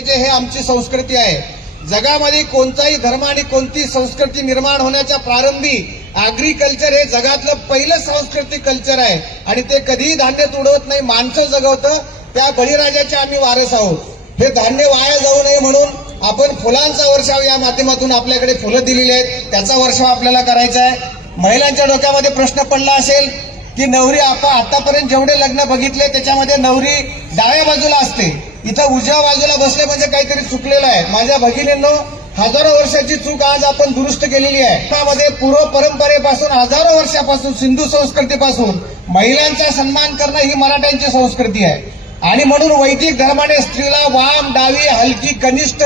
पाहिजे हे आमची संस्कृती आहे. जगामध्ये कोणताही धर्म आणि कोणती संस्कृती निर्माण होण्याच्या प्रारंभी अग्रिकल्चर हे जगातलं पहिलं सांस्कृतिक कल्चर आहे. आणि ते कधीही धान्य तुडवत नाही माणसं जगवतं त्या बळीराजाचे आम्ही वारस आहोत. हे धान्य वाया जाऊ नये म्हणून आपण फुलांचा वर्षाव या माध्यमातून आपल्याकडे फुलं दिलेली आहेत. त्याचा वर्षाव आपल्याला करायचा आहे. महिलांच्या डोक्यामध्ये प्रश्न पडला असेल की नवरी आपण आतापर्यंत जेवढे लग्न बघितले त्याच्यामध्ये नवरी डाव्या बाजूला असते. इथं उजव्या बाजूला बसले म्हणजे काहीतरी चुकलेलं आहे. माझ्या भगिनींनो हजारो वर्षाची चूक आज आपण दुरुस्त केलेली आहे. त्यामध्ये पूर्व परंपरेपासून हजारो वर्षापासून सिंधू संस्कृतीपासून महिलांचा सन्मान करणं ही मराठ्यांची संस्कृती आहे. आणि म्हणून वैदिक धर्माने स्त्रीला वाम डावी हलकी कनिष्ठ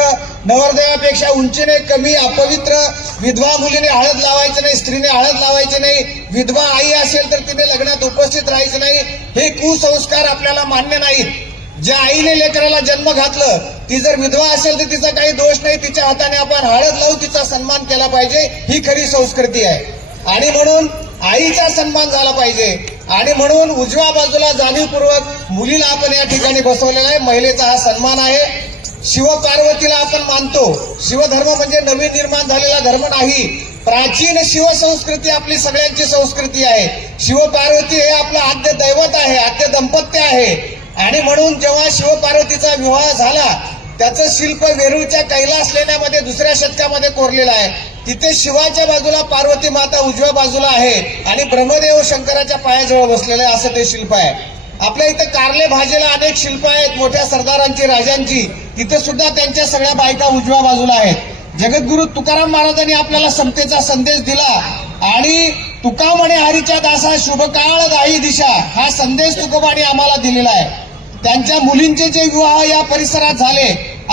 नवरदेवापेक्षा उंचीने कमी अपवित्र विधवा मुलीने हळद लावायचं नाही स्त्रीने हळद लावायची नाही विधवा आई असेल तर तिने लग्नात उपस्थित राहायचं नाही हे कुसंस्कार आपल्याला मान्य नाहीत. ज्या आईने लेकराला जन्म घातलं ती जर विधवा असेल तर तिचा काही दोष नाही तिच्या हाताने आपण हळद लावून तिचा सन्मान केला पाहिजे ही खरी संस्कृती आहे. आणि म्हणून आईचा सन्मान झाला पाहिजे. आणि म्हणून उजव्या बाजूला जाणीवपूर्वक मुलीला आपण या ठिकाणी बसवलेला आहे. महिलेचा हा सन्मान आहे. शिवपार्वतीला आपण मानतो. शिवधर्म म्हणजे नवीन निर्माण झालेला धर्म नाही. प्राचीन शिवसंस्कृती आपली सगळ्यांची संस्कृती आहे. शिवपार्वती हे आपलं आद्य दैवत आहे आद्य दंपत्य आहे. आणि म्हणून जेव्हा शिवपार्वतीचा विवाह झाला त्याचं शिल्प वेरूळच्या कैलास लेण्यामध्ये दुसऱ्या शतकामध्ये कोरलेलं आहे. तिथे शिवाच्या बाजूला पार्वती माता उजव्या बाजूला आहे आणि ब्रह्मदेव शंकराच्या पायाजवळ बसलेलं आहे असं ते शिल्प आहे. आपल्या इथं कारले भाजेला अनेक शिल्प आहेत मोठ्या सरदारांची राजांची. तिथे सुद्धा त्यांच्या सगळ्या बायका उजव्या बाजूला आहेत. जगद्गुरु तुकाराम महाराजांनी आपल्याला समतेचा संदेश दिला आणि तुका म्हणे हरीच्या दासा शुभकाळ दाई दिशा हा संदेश तुकोबाने आम्हाला दिलेला आहे. त्यांच्या मुलींचे जे विवाह या परिसरात झाले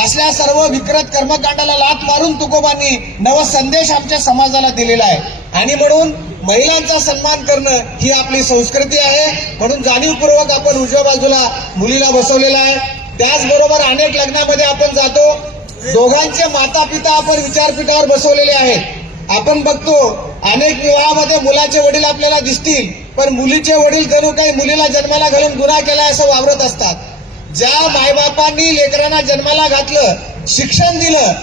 असल्या सर्व विकृत कर्मकांडाला लात मारून तुकोबांनी नव संदेश आमच्या समाजाला दिलेला आहे. आणि म्हणून महिलांचा सन्मान करणं ही आपली संस्कृती आहे. म्हणून जाणीवपूर्वक आपण उजव्या बाजूला मुलीला बसवलेला आहे. त्याचबरोबर अनेक लग्नामध्ये आपण जातो. दोघांचे माता पिता आपण विचारपीठावर बसवलेले आहेत. आपण बघतो अनेक विवाहामध्ये मुलाचे वडील आपल्याला दिसतील पण मुलीचे वडील करू काही मुलीला जन्माला घालून गुन्हा केलाय असं वावरत असतात. ज्या मायबापांनी लेकरांना जन्माला घातलं शिक्षण दिलं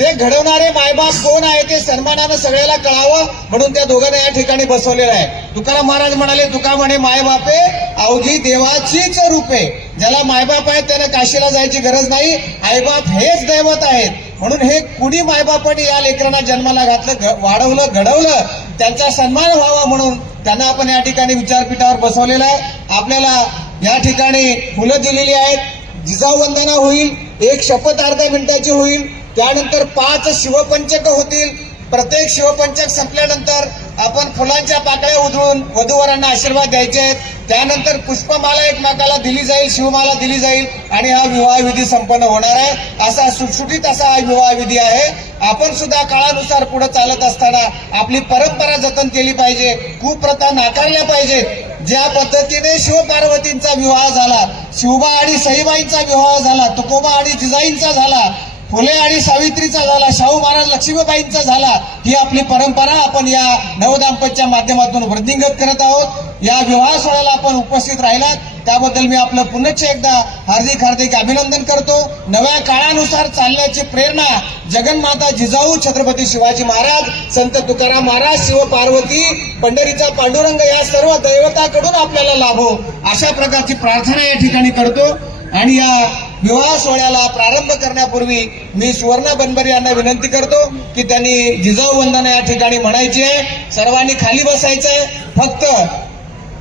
ते घडवणारे मायबाप कोण आहे ते सन्मानानं सगळ्याला कळावं म्हणून त्या दोघांना या ठिकाणी बसवलेलं आहे. तुकाराम महाराज म्हणाले तुका म्हणे मायबापे अवघी देवाचीच रूपे. ज्याला मायबाप आहेत त्याने काशीला जायची गरज नाही. आईबाप हेच दैवत आहेत. म्हणून हे कुणी मायबापाने या लेकरांना जन्माला घातलं घ- वाढवलं घडवलं त्यांचा सन्मान व्हावा म्हणून त्यांना आपण या ठिकाणी विचारपीठावर बसवलेलं आहे. आपल्याला या ठिकाणी फुलं दिलेली आहेत. जिजाऊ वंदना होईल एक शपथ अर्ध्या मिनिटाची होईल. त्यानंतर पाच शिवपंचक होतील. प्रत्येक शिवपंचक संपल्यानंतर आपण फुलांच्या पाकळ्या उधळून वधूवरांना आशीर्वाद द्यायचे आहेत. त्यानंतर पुष्पमाला एकमेकाला दिली जाईल शिवमाला दिली जाईल आणि हा विवाह विधी संपन्न होणार आहे. असा सुटसुटीत असा हा विवाह विधी आहे. आपण सुद्धा काळानुसार पुढे चालत असताना आपली परंपरा जतन केली पाहिजे. कुप्रथा नाकारल्या पाहिजेत. ज्या पद्धतीने शिवपार्वतींचा विवाह झाला शिवबा आणि सईबाईंचा विवाह झाला तुकोबा आणि जिजाईंचा झाला फुले आणि सावित्रीचा झाला शाहू महाराज लक्ष्मीबाईंचा झाला ही आपली परंपरा आपण या नवदाम्पत्याच्या माध्यमातून वृद्धिंगत करत आहोत. या विवाह सोहळ्याला आपण उपस्थित राहिलात. त्याबद्दल मी आपलं पुनश्च एकदा हार्दिक हार्दिक अभिनंदन करतो. नव्या काळानुसार चालण्याची प्रेरणा जगन्माता जिजाऊ छत्रपती शिवाजी महाराज संत तुकाराम महाराज शिव पार्वती पंढरीचा पांडुरंग या सर्व दैवताकडून आपल्याला लाभो. अशा प्रकारची प्रार्थना या ठिकाणी करतो. आणि या विवाह सोहळ्याला प्रारंभ करण्यापूर्वी मी सुवर्णा बनबरी यांना विनंती करतो की त्यांनी जिजाऊ वंदना या ठिकाणी म्हणायची आहे. सर्वांनी खाली बसायचंय. फक्त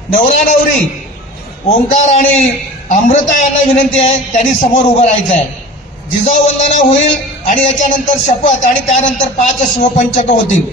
नवरा नवरी ओंकार आणि अमृता यांना विनंती आहे. त्यांनी समोर उभं राहायचं आहे जिजाऊ वंदना होईल आणि याच्यानंतर शपथ आणि त्यानंतर पाच शिवपंचक होतील.